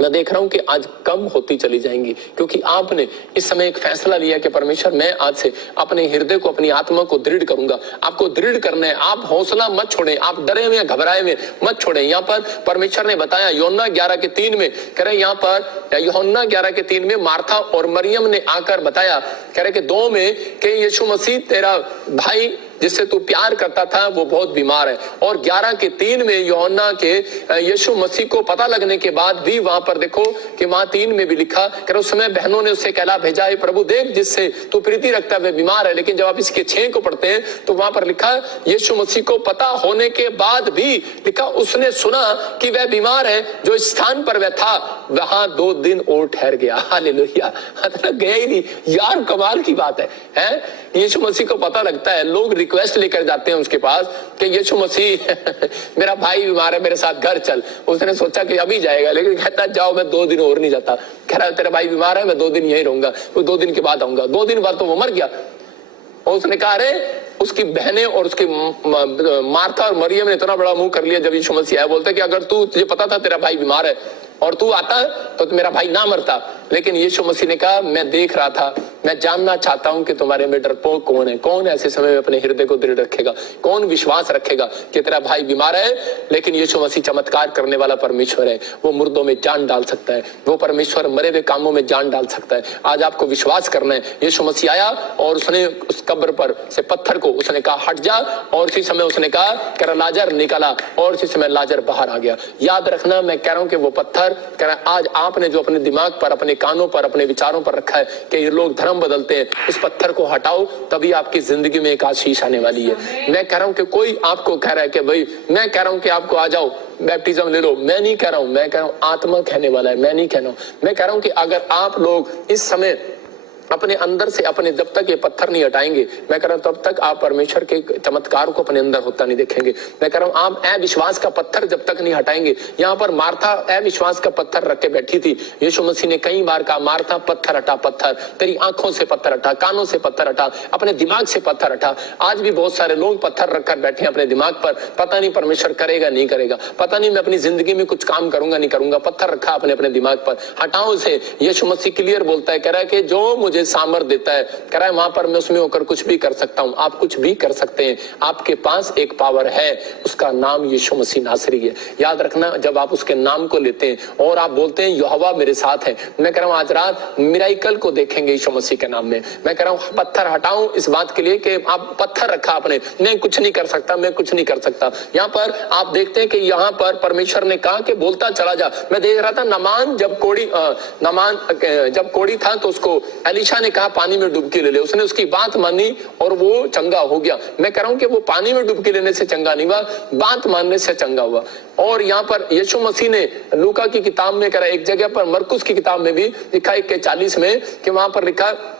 मैं देख रहा हूं कि आज कम होती चली जाएंगी, क्योंकि आपने इस समय एक फैसला लिया कि परमेश्वर मैं आज से अपने हृदय को, अपनी आत्मा को दृढ़ करूंगा। आपको दृढ़ करना है, आप हौसला मत छोड़ें, आप डरे हुए घबराए हुए मत छोड़ें। यहाँ पर परमेश्वर ने बताया यूहन्ना 11:3 में, कह रहे यहाँ पर यूहन्ना 11:3 में मार्था और मरियम ने आकर बताया, कह रहे कि 2 में कि यीशु मसीह तेरा भाई जिससे तू प्यार करता था वो बहुत बीमार है। और 11:3 में यूहन्ना के यीशु मसीह को पता लगने के बाद भी वहां पर देखो कि वहां 3 में भी लिखा कि उस समय बहनों ने उससे कहला भेजा है प्रभु देख जिससे तू प्रीति रखता है वे बीमार है। लेकिन जब आप इसके 6 को पढ़ते हैं तो वहां पर लिखा यीशु मसीह को पता होने के बाद भी लिखा उसने सुना कि वह बीमार है, जो स्थान पर वह था वहां 2 दिन और ठहर गया। हालेलुया, गया ही नहीं यार, कमाल की बात है? यीशु मसीह को पता लगता है, लोग रिक्वेस्ट लेकर जाते हैं उसके पास कि यीशु मसीह मेरा भाई बीमार है, मेरे साथ घर चल। उसने सोचा कि अभी जाएगा, लेकिन कहता जाओ मैं 2 दिन और नहीं जाता। कह रहा है तेरा भाई बीमार है, मैं 2 दिन यहीं रहूंगा, वो 2 दिन के बाद आऊंगा। 2 दिन बाद तो वो मर गया। और उसने कहा अरे उसकी बहनें और उसकी मार्था और मरियम ने इतना बड़ा मुंह कर लिया जब यीशु मसीह आया। बोलते कि अगर तुझे पता था तेरा भाई बीमार है और तू आता तो मेरा भाई ना मरता। लेकिन यीशु मसीह ने कहा मैं देख रहा था, मैं जानना चाहता हूं कि तुम्हारे में डरपोक कौन है, कौन ऐसे समय में अपने हृदय को दृढ़ रखेगा, कौन विश्वास रखेगा कि तेरा भाई बीमार है। लेकिन यीशु मसीह चमत्कार करने वाला परमेश्वर है, वो मुर्दों में जान डाल सकता है, वो परमेश्वर मरे हुए कामों में जान डाल सकता है। आज आपको विश्वास करना है। यीशु मसीह आया और उसने उस कब्र पर से पत्थर को उसने कहा हट जा, और उसी समय उसने कहा कर लाजर निकला, और उसी समय लाजर बाहर आ गया। याद रखना मैं कह रहा हूं कि वो पत्थर कह रहा आज आपने जो अपने दिमाग पर, अपने कानों पर, अपने विचारों पर रखा है कि ये लोग धर्म बदलते हैं, इस पत्थर को हटाओ, तभी आपकी जिंदगी में एक आशीष आने वाली है। मैं कह रहा हूं कि कोई आपको कह रहा है कि भाई मैं कह रहा हूं कि आपको आ जाओ बैप्टिज्म ले लो, मैं नहीं कह रहा हूं, मैं कह रहा हूं आत्मा कहने वाला है, मैं नहीं कह रहा हूं। मैं कह रहा हूं कि अगर आप लोग इस समय अपने अंदर से अपने जब तक ये पत्थर नहीं हटाएंगे, मैं कह रहा हूं तब तक आप परमेश्वर के चमत्कार को अपने अंदर होता नहीं देखेंगे। मैं कह रहा हूं आप अविश्वास का पत्थर जब तक नहीं हटाएंगे। यहाँ पर मार्था अविश्वास का पत्थर रख के बैठी थी। यीशु मसीह ने कई बार कहा मार्था पत्थर हटा, पत्थर तेरी आंखों से पत्थर हटा, कानों से पत्थर हटा, अपने दिमाग से पत्थर हटा। आज भी बहुत सारे लोग पत्थर रखकर बैठे हैं अपने दिमाग पर, पता नहीं परमेश्वर करेगा नहीं करेगा, पता नहीं मैं अपनी जिंदगी में कुछ काम करूंगा नहीं करूंगा। पत्थर रखा अपने अपने दिमाग पर, हटाओ उसे। यीशु मसीह क्लियर बोलता है, कह रहा है कि जो मुझे सामर्थ देता है, कह रहा है वहां पर मैं उसमें होकर कुछ भी कर सकता हूं। आप कुछ भी कर सकते हैं, आपके पास एक पावर है, उसका नाम यीशु मसीह नासरी है। याद रखना जब आप उसके नाम को लेते हैं और आप बोलते हैं यहोवा मेरे साथ है, मैं कह रहा हूं आज रात मिराकल को देखेंगे यीशु मसीह के नाम में। मैं कह रहा हूं पत्थर हटाऊं इस बात के लिए कि आप पत्थर रखा आपने, मैं कुछ नहीं कर सकता, मैं कुछ नहीं कर सकता। यहाँ पर आप देखते हैं कि यहाँ पर परमेश्वर ने कहा कि बोलता चला जा। मैं देख रहा था नमान जब कोड़ी था तो उसको एलीशा ने कहा पानी में डुबकी ले ले, उसने उसकी बात मानी और वो चंगा हो गया। मैं कह रहा हूं कि वो पानी में डुबकी लेने से चंगा नहीं हुआ, बात मानने से चंगा हुआ। और यहाँ पर यीशु मसीह ने लूका की किताब में करा, एक जगह पर मरकुस की किताब में भी लिखा 1:40 में कि वहां पर लिखा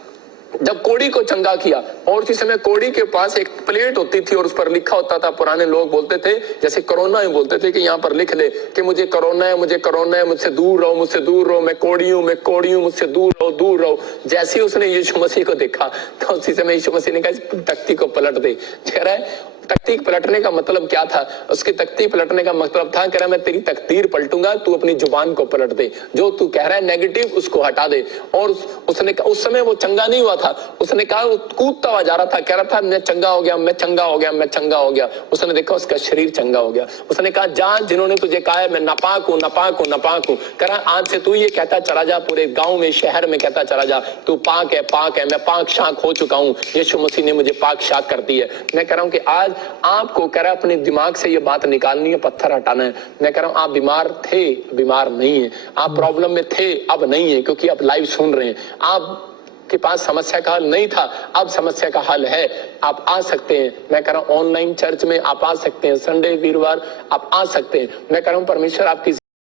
जब कोड़ी को चंगा किया, और उसी समय कोड़ी के पास एक प्लेट होती थी और उस पर लिखा होता था, पुराने लोग बोलते थे जैसे कोरोना में बोलते थे कि यहाँ पर लिख ले कि मुझे कोरोना है, मुझे कोरोना है, मुझसे दूर रहो, मुझसे दूर रहो, मैं कोड़ी हूँ, मैं कोड़ी हूँ, मुझसे दूर रहो, दूर रहो। जैसे ही उसने यीशु मसीह को देखा तो उसी समय यीशु मसीह ने कहा तख्ती को पलट दे। कह रहा है तख्ती पलटने का मतलब क्या था? उसकी तख्ती पलटने का मतलब था, कह रहा मैं तेरी तकदीर पलटूंगा, तू अपनी जुबान को पलट दे, जो तू कह रहा है नेगेटिव उसको हटा दे। और उसने उस समय वो चंगा नहीं हुआ था, उसने कहा वो कूदता हुआ जा रहा था, कह रहा था मैं चंगा हो गया, मैं चंगा हो गया, मैं चंगा हो गया। उसने देखा उसका शरीर चंगा हो गया। उसने कहा जा, जिन्होंने तुझे कहा है मैं नापाक हूं, नापाक हूं, नापाक हूं, कह रहा आज से तू ये कहता चला जा, पूरे गांव में शहर में कहता चला जा तू पाक है, पाक है, मैं पाक शाक हो चुका हूं, यीशु मसीह ने मुझे पाक शाक कर दी है। मैं कह रहा हूं कि आज आपको कह रहा है अपने दिमाग से ये बात निकालनी है, पत्थर हटाना है। मैं कह रहा हूं आप बीमार थे, बीमार नहीं है, आप प्रॉब्लम में थे, अब नहीं है, क्योंकि आप लाइव सुन रहे हैं। आप के पास समस्या का हल नहीं था, अब समस्या का हल है, आप आ सकते हैं। मैं कह रहा हूं ऑनलाइन चर्च में आप आ सकते हैं, संडे वीरवार आप आ सकते हैं। मैं कह रहा हूं परमेश्वर आपकी